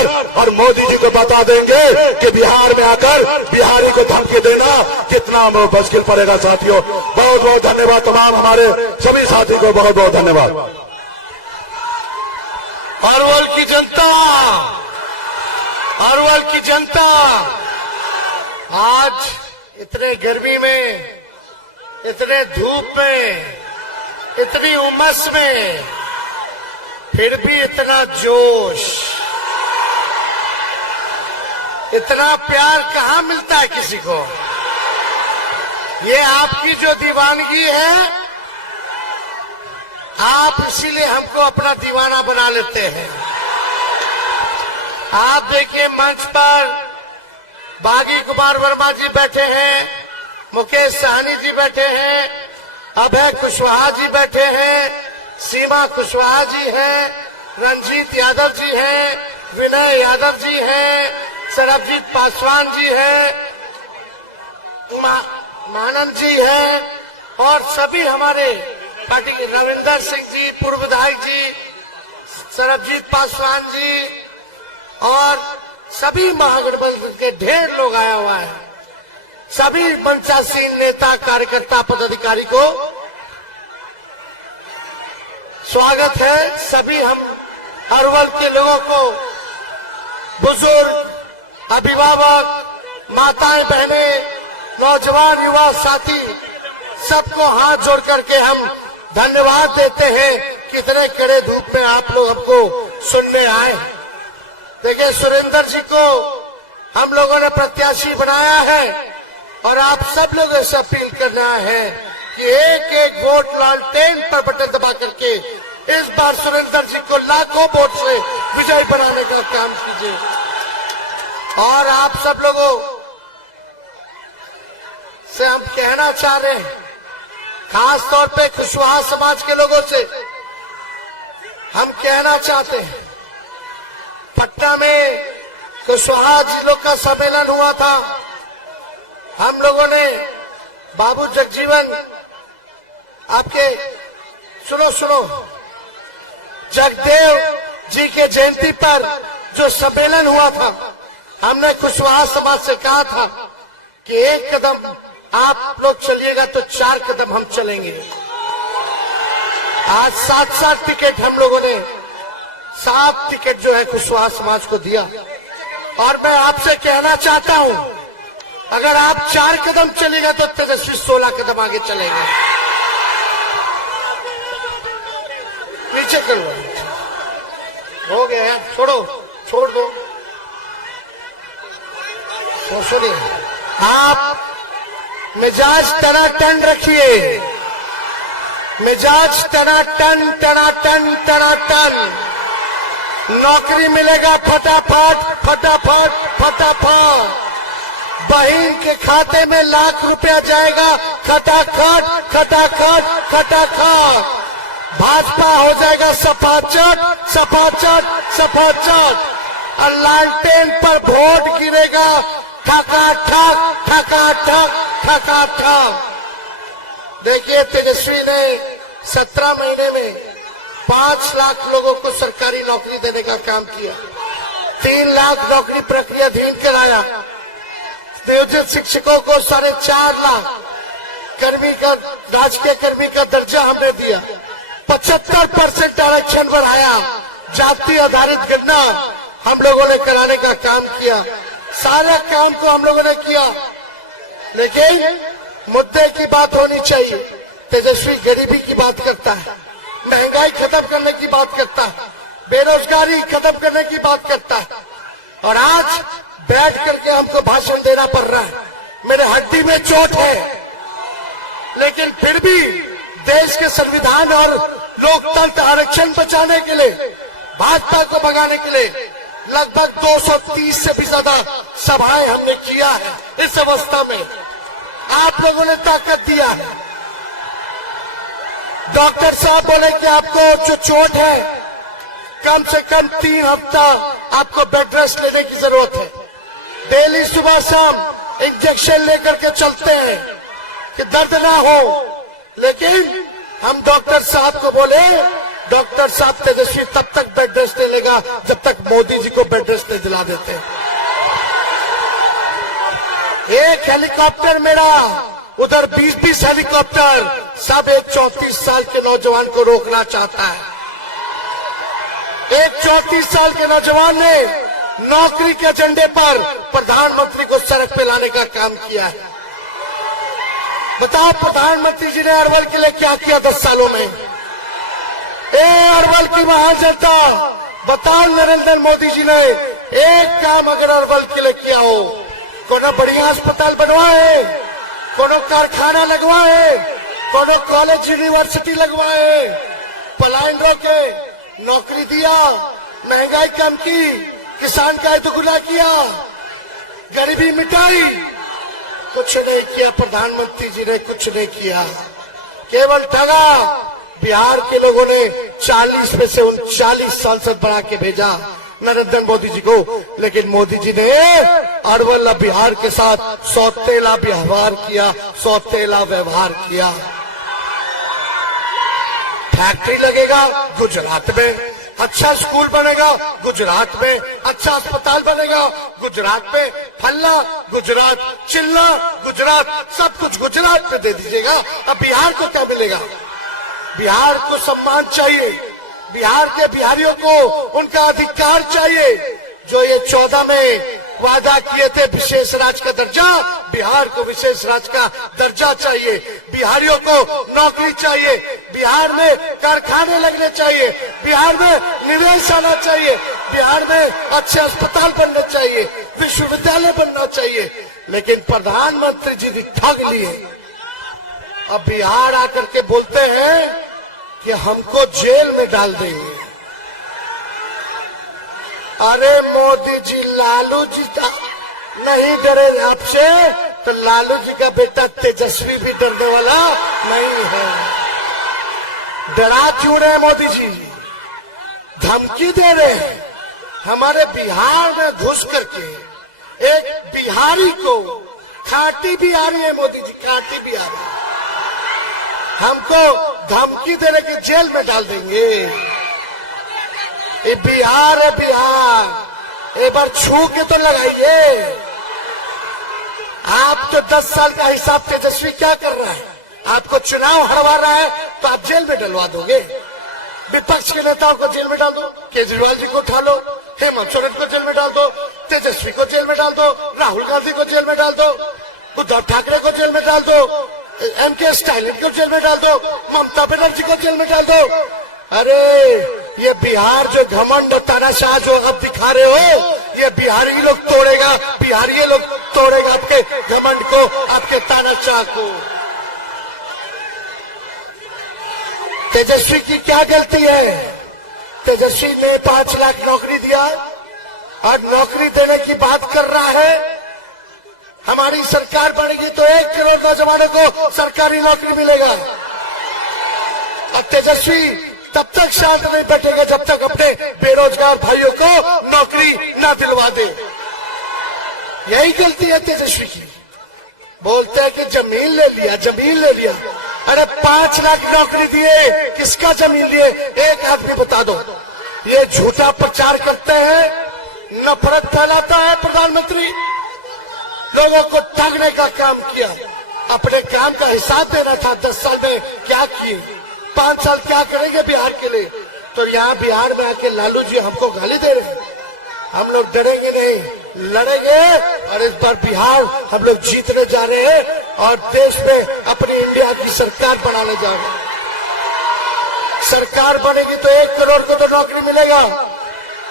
आकर और मोदी जी को बता देंगे कि बिहार में आकर बिहारी को धमकी देना कितना मुश्किल पड़ेगा। साथियों, बहुत बहुत धन्यवाद। तमाम हमारे सभी साथी को बहुत बहुत धन्यवाद। अरवल की जनता, अरवल की जनता आज इतने गर्मी में, इतने धूप में, इतनी उमस में फिर भी इतना जोश, इतना प्यार कहाँ मिलता है किसी को। ये आपकी जो दीवानगी है, आप इसीलिए हमको अपना दीवाना बना लेते हैं। आप देखिए मंच पर बागी कुमार वर्मा जी बैठे हैं, मुकेश सहनी जी बैठे हैं, अभय कुशवाहा जी बैठे हैं, सीमा कुशवाहा जी हैं, रंजीत यादव जी हैं, विनय यादव जी हैं, सरबजीत पासवान जी हैं, मानंद जी हैं और सभी हमारे पार्टी के रविंदर सिंह जी, पूर्व विधायक जी, सरबजीत पासवान जी और सभी महागठबंधन के ढेर लोग आया हुआ है। सभी मंचासीन नेता, कार्यकर्ता, पदाधिकारी को स्वागत है। सभी हम अरवल के लोगों को, बुजुर्ग, अभिभावक, माताएं, बहनें, नौजवान, युवा साथी, सबको हाथ जोड़ करके हम धन्यवाद देते हैं कि इतने कड़े धूप में आप लोग हमको सुनने आए। देखिए, सुरेंद्र जी को हम लोगों ने प्रत्याशी बनाया है और आप सब लोगों से अपील करना है कि एक एक वोट लालटेन पर बटन दबा करके इस बार सुरेंद्र जी को लाखों वोट से विजयी बनाने का काम कीजिए। और आप सब लोगों से हम कहना चाह रहे हैं, खास तौर पे कुशवाहा समाज के लोगों से हम कहना चाहते हैं, पटना में कुशवाहा जी लोग का सम्मेलन हुआ था। हम लोगों ने बाबू जगजीवन, आपके सुनो, जगदेव जी के जयंती पर जो सम्मेलन हुआ था, हमने कुशवाहा समाज से कहा था कि एक कदम आप लोग चलिएगा तो 4 कदम हम चलेंगे। आज 7 टिकट हम लोगों ने 7 टिकट जो है कुशवाहा समाज को दिया। और मैं आपसे कहना चाहता हूं, अगर आप 4 कदम चलेगा तो तेजस्वी 16 कदम आगे चलेंगे। नीचे करो, हो गया, छोड़ दो। तो सुनिए, आप मिजाज टनाटन रखिए, मिजाज टनाटन। नौकरी मिलेगा फटाफट। बहन के खाते में लाख रुपया जाएगा खटाखट। भाजपा हो जाएगा सपाचट। और लालटेन पर वोट गिरेगा ठक। देखिए, तेजस्वी ने 17 महीने में 5 लाख लोगों को सरकारी नौकरी देने का काम किया। 3 लाख नौकरी प्रक्रियाधीन कराया। नियोजित शिक्षकों को 4.5 लाख राजकीय कर्मी का दर्जा हमने दिया। 75% आरक्षण बढ़ाया। जाति आधारित गणना हम लोगों ने कराने का काम किया। सारे काम को हम लोगों ने किया, लेकिन मुद्दे की बात होनी चाहिए। तेजस्वी गरीबी की बात करता है, महंगाई खत्म करने की बात करता है, बेरोजगारी खत्म करने की बात करता है, और आज बैठ करके हमको भाषण देना पड़ रहा है। मेरे हड्डी में चोट है, लेकिन फिर भी देश के संविधान और लोकतंत्र आरक्षण बचाने के लिए, भाजपा को भगाने के लिए लगभग 230 से भी ज्यादा सभाएं हमने किया है। इस अवस्था में आप लोगों ने ताकत दिया है। डॉक्टर साहब बोले कि आपको जो चोट है, कम से कम 3 हफ्ता आपको बेड रेस्ट लेने की जरूरत है। डेली सुबह शाम इंजेक्शन लेकर के चलते हैं कि दर्द ना हो, लेकिन हम डॉक्टर साहब को बोले डॉक्टर साहब तेजस्वी तब तक बेड रेस्ट नहीं लेगा जब तक मोदी जी को बेड रेस्ट नहीं दिला देते। एक हेलीकॉप्टर मेरा, उधर 20-20 हेलीकॉप्टर, सब एक 34 साल के नौजवान को रोकना चाहता है। एक 34 साल के नौजवान ने नौकरी के एजेंडे पर प्रधानमंत्री को सड़क पे लाने का काम किया है। बताओ प्रधानमंत्री जी ने अरवल के लिए क्या किया 10 सालों में? अरवल की महाजनता, बताओ नरेंद्र मोदी जी ने एक काम अगर अरवल के लिए किया हो, कोनो बढ़िया अस्पताल बनवाए, कोनो कारखाना लगवाए, कोनो कॉलेज यूनिवर्सिटी लगवाए, पलायन रोके, नौकरी दिया, महंगाई कम की, किसान का दुगुना किया, गरीबी मिटाई, कुछ नहीं किया प्रधानमंत्री जी ने, कुछ नहीं किया, केवल ठगा। बिहार के लोगों ने 40 में से 39 सांसद बना के भेजा नरेंद्र मोदी जी को, लेकिन मोदी जी ने अरवल बिहार के साथ सौतेला व्यवहार किया, सौतेला व्यवहार किया। फैक्ट्री लगेगा गुजरात में, अच्छा स्कूल बनेगा गुजरात में, अच्छा अस्पताल बनेगा गुजरात में, फल्ला गुजरात, चिल्ला गुजरात, सब कुछ गुजरात में दे दीजिएगा। अब बिहार को क्या मिलेगा? बिहार को सम्मान चाहिए, बिहार के बिहारियों को उनका अधिकार चाहिए। जो ये 14 में वादा किए थे विशेष राज्य का दर्जा, बिहार को विशेष राज्य का दर्जा चाहिए, बिहारियों को नौकरी चाहिए, बिहार में कारखाने लगने चाहिए, बिहार में निवेश आना चाहिए, बिहार में अच्छे अस्पताल बनने चाहिए, विश्वविद्यालय बनना चाहिए। लेकिन प्रधानमंत्री जी ने ठग लिए। अब बिहार आकर के बोलते हैं कि हमको जेल में डाल देंगे। अरे मोदी जी, लालू जी नहीं डरे आपसे, तो लालू जी का बेटा तेजस्वी भी डरने वाला नहीं है। डरा क्यों रहे मोदी जी? धमकी दे रहे हैं। हमारे बिहार में घुस करके एक बिहारी को, खाटी बिहारी है मोदी जी, खाटी बिहारी, हमको धमकी देने की जेल में डाल देंगे। ये बिहार है बिहार, एक बार छू के तो लगाइए। आप तो 10 साल का हिसाब तेजस्वी क्या कर रहा है? आपको चुनाव हरवा रहा है तो आप जेल में डलवा दोगे। विपक्ष के नेताओं को जेल में डाल दो, केजरीवाल जी को उठा लो, हेमंत सोरेन को जेल में डाल दो, तेजस्वी को जेल में डाल दो, राहुल गांधी को जेल में डाल दो, उद्धव ठाकरे को जेल में डाल दो, एमके स्टालिन को जेल में डाल दो, ममता बनर्जी को जेल में डाल दो। अरे ये बिहार जो घमंड तानाशाह जो आप दिखा रहे हो, ये बिहारी लोग तोड़ेगा, बिहारी लोग तोड़ेगा आपके घमंड को, आपके तानाशाह को। तेजस्वी की क्या गलती है? तेजस्वी ने 5 लाख नौकरी दिया और नौकरी देने की बात कर रहा है। हमारी सरकार बनेगी तो 1 करोड़ नौजवानों को सरकारी नौकरी मिलेगा। और तेजस्वी तब तक शांत नहीं बैठेगा जब तक अपने बेरोजगार भाइयों को नौकरी न दिलवा दे। यही गलती है तेजस्वी की। बोलते हैं कि जमीन ले लिया, जमीन ले लिया। अरे 5 लाख नौकरी दिए, किसका जमीन लिए? एक आदमी बता दो। ये झूठा प्रचार करते हैं, नफरत फैलाता है प्रधानमंत्री, लोगों को ठगने का काम किया। अपने काम का हिसाब देना था। 10 साल में क्या किए, 5 साल क्या करेंगे बिहार के लिए? तो यहाँ बिहार में आके लालू जी हमको गाली दे रहे हैं। हम लोग डरेंगे नहीं, लड़ेंगे और इस बार बिहार हम लोग जीतने जा रहे हैं और देश में अपनी इंडिया की सरकार बनाने जा रहे हैं। सरकार बनेगी तो 1 करोड़ को तो नौकरी मिलेगा।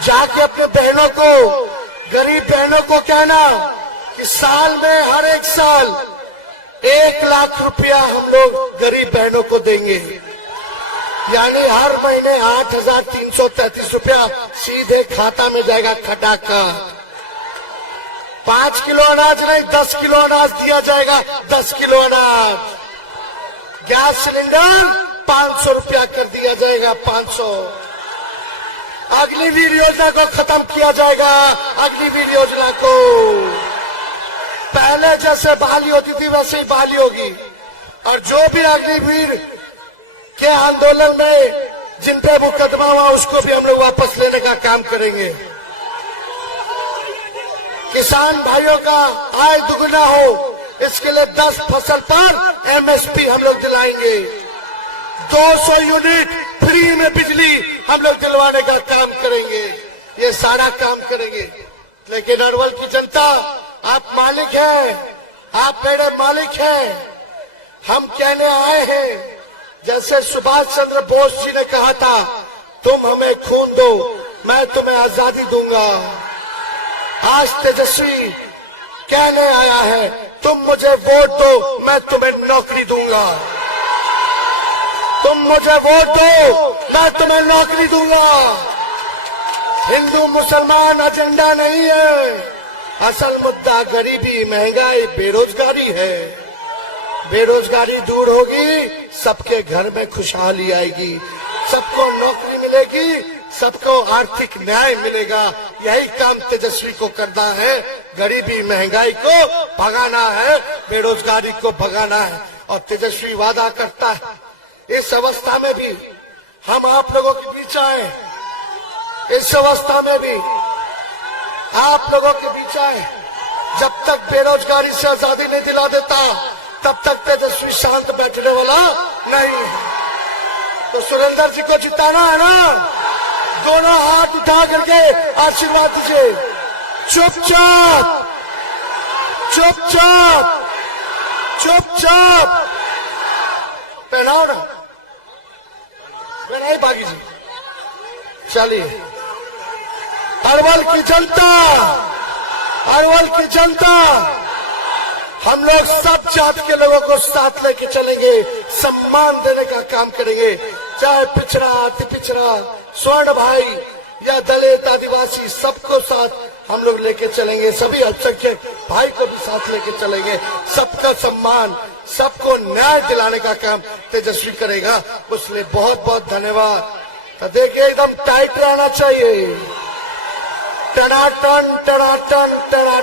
जाके अपने बहनों को, गरीब बहनों को कहना कि साल में हर एक साल 1 लाख रुपया हम लोग गरीब बहनों को देंगे। यानी हर महीने 8,333 रुपया सीधे खाता में जाएगा खटाखट। 5 किलो अनाज नहीं, 10 किलो अनाज दिया जाएगा। 10 किलो अनाज। गैस सिलेंडर 500 रुपया कर दिया जाएगा, 500। अग्निवीर योजना को खत्म किया जाएगा। अग्निवीर योजना को पहले जैसे बहाली होती थी वैसे ही बहाली होगी। और जो भी अग्निवीर के आंदोलन में जिन पे मुकदमा हुआ उसको भी हम लोग वापस लेने का काम करेंगे। किसान भाइयों का आय दुगना हो, इसके लिए 10 फसल पर एमएसपी हम लोग दिलाएंगे। 200 यूनिट फ्री में बिजली हम लोग दिलवाने का काम करेंगे। ये सारा काम करेंगे। लेकिन अरवल की जनता, आप मालिक हैं, आप मेरे मालिक हैं। हम कहने आए हैं, जैसे सुभाष चंद्र बोस जी ने कहा था, तुम हमें खून दो, मैं तुम्हें आजादी दूंगा। आज तेजस्वी कहने आया है, तुम मुझे वोट दो, मैं तुम्हें नौकरी दूंगा। तुम मुझे वोट दो, मैं तुम्हें नौकरी दूंगा। हिंदू मुसलमान एजेंडा नहीं है, असल मुद्दा गरीबी, महंगाई, बेरोजगारी है। बेरोजगारी दूर होगी, सबके घर में खुशहाली आएगी, सबको नौकरी मिलेगी, सबको आर्थिक न्याय मिलेगा। यही काम तेजस्वी को करना है। गरीबी महंगाई को भगाना है, बेरोजगारी को भगाना है। और तेजस्वी वादा करता है, इस अवस्था में भी हम आप लोगों के बीच आए, इस अवस्था में भी आप लोगों के बीच आए। जब तक बेरोजगारी से आजादी नहीं दिला देता, तब तक तेजस्वी शांत बैठने वाला नहीं है। तो सुरेंद्र जी को जिताना है ना, दोनों हाथ उठा करके आशीर्वाद दीजिए। चुपचाप चुपचाप चुपचाप पहनाओ ना, पहनाई बागी जी। चलिए, अरवल की जनता, अरवल की जनता, हम लोग सब जात के लोगों को साथ लेके चलेंगे, सम्मान देने का काम करेंगे। चाहे पिछड़ा, अति पिछड़ा, स्वर्ण भाई या दलित, आदिवासी, सबको साथ हम लोग लेके चलेंगे। सभी अल्पसंख्यक भाई को भी साथ लेके चलेंगे। सबका सम्मान, सबको न्याय दिलाने का काम तेजस्वी करेगा। उसलिए बहुत बहुत धन्यवाद। तो देखिए, एकदम टाइट रहना चाहिए। टनाटन टनाटन टनाटन।